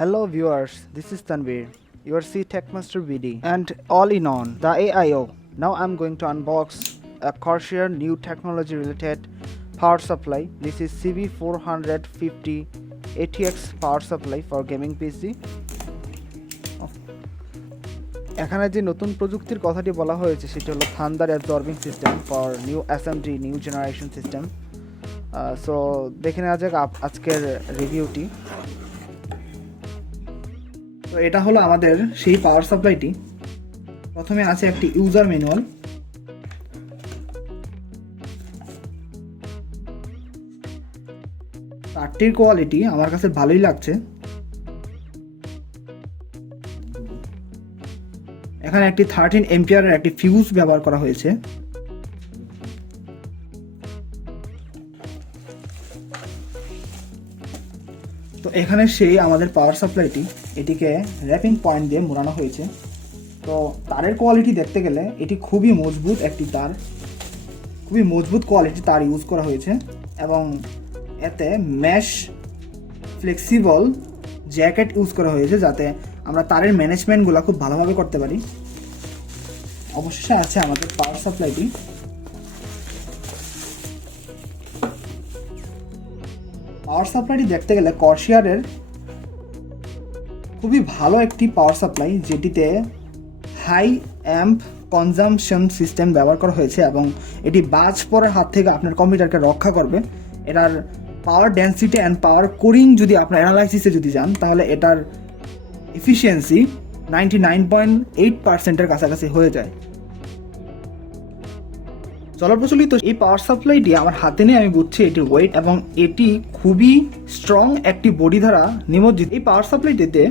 Hello viewers, this is Tanvir, your C Techmaster BD and all in on the AIO. Now I'm going to unbox a CORSAIR new technology related power supply. This is CV450 ATX Power Supply for gaming PC. এখানে যে নতুন প্রযুক্তির কথাটি বলা হয়েছে সেটা হলো thunder absorbing system for new SMD new generation system. So দেখে নেওয়া যাক আজকের রিভিউটি। তো এটা হলো আমাদের সেই পাওয়ার সাপ্লাইটি। প্রথমে আছে একটি ইউজার ম্যানুয়াল, তারটির কোয়ালিটি আমার কাছে ভালোই লাগছে। এখানে একটি 13 এম্পিয়ারের একটি ফিউজ ব্যবহার করা হয়েছে। তো এখানে সেই আমাদের পাওয়ার সাপ্লাইটি, এটিকে র্যাপিং পয়েন্ট দিয়ে মোড়ানো হয়েছে। তো তারের কোয়ালিটি দেখতে গেলে এটি খুবই মজবুত একটি তার, খুবই মজবুত কোয়ালিটি তার ইউজ করা হয়েছে এবং এতে ম্যাশ ফ্লেক্সিবল জ্যাকেট ইউজ করা হয়েছে যাতে আমরা তারের ম্যানেজমেন্টগুলো খুব ভালোভাবে করতে পারি। অবশেষে আছে আমাদের পাওয়ার সাপ্লাইটি। পাওয়ার সাপ্লাইটি দেখতে গেলে কর্সায়ারের খুবই ভালো একটি পাওয়ার সাপ্লাই, যেটিতে হাই অ্যাম্প কনজামশন সিস্টেম ব্যবহার করা হয়েছে এবং এটি বাজ পড়ার হাত থেকে আপনার কম্পিউটারকে রক্ষা করবে। এটার পাওয়ার ডেন্সিটি অ্যান্ড পাওয়ার কোরিং যদি আপনার অ্যানালাইসিসে যদি যান তাহলে এটার এফিসিয়েন্সি 99.8%-এর কাছাকাছি হয়ে যায়। চলপ্রচলিত এই পাওয়ার সাপ্লাইটি আমার হাতে নিয়ে আমি বুঝছি এটির ওয়েট এবং এটি খুবই স্ট্রং একটি বডি দ্বারা নিমজ্জিত। এই পাওয়ার সাপ্লাইটিতে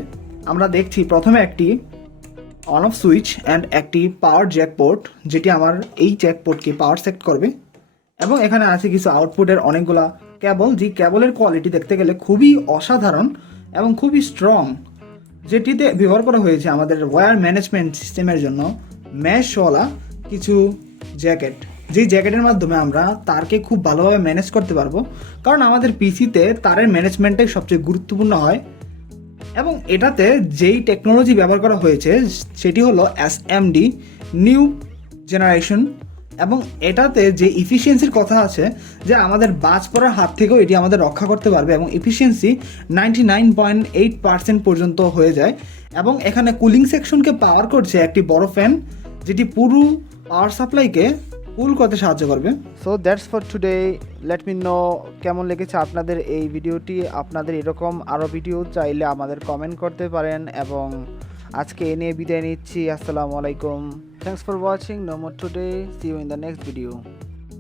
আমরা দেখছি প্রথমে একটি অন অফ সুইচ অ্যান্ড একটি পাওয়ার জ্যাক পোর্ট, যেটি আমার এই জ্যাক পোর্টকে পাওয়ার সেট করবে এবং এখানে আছে কিছু আউটপুটের অনেকগুলা কেবল, যে কেবলের কোয়ালিটি দেখতে গেলে খুবই অসাধারণ এবং খুবই স্ট্রং, যেটিতে ব্যবহার করা হয়েছে আমাদের ওয়্যার ম্যানেজমেন্ট সিস্টেমের জন্য ম্যাশওয়ালা কিছু জ্যাকেট, যেই জ্যাকেটের মাধ্যমে আমরা তারকে খুব ভালোভাবে ম্যানেজ করতে পারবো, কারণ আমাদের পিসিতে তারের ম্যানেজমেন্টটাই সবচেয়ে গুরুত্বপূর্ণ হয়। এবং এটাতে যেই টেকনোলজি ব্যবহার করা হয়েছে সেটি হলো এসএমডি নিউ জেনারেশন এবং এটাতে যে ইফিসিয়েন্সির কথা আছে যে আমাদের বাজ পড়ার হাত থেকেও এটি আমাদের রক্ষা করতে পারবে এবং এফিসিয়েন্সি 99.8% পর্যন্ত হয়ে যায় এবং এখানে কুলিং সেকশনকে পাওয়ার করছে একটি বড় ফ্যান, যেটি পুরো পাওয়ার সাপ্লাইকে কুল করতে সাহায্য করবে। So that's for today. Let me no কেমন লেগেছে আপনাদের এই ভিডিওটি। আপনাদের এরকম আরও ভিডিও চাইলে আমাদের কমেন্ট করতে পারেন এবং আজকে এ নিয়ে বিদায় নিচ্ছি। আসসালামু আলাইকুম। Thanks for watching. No more today. See you in the next video.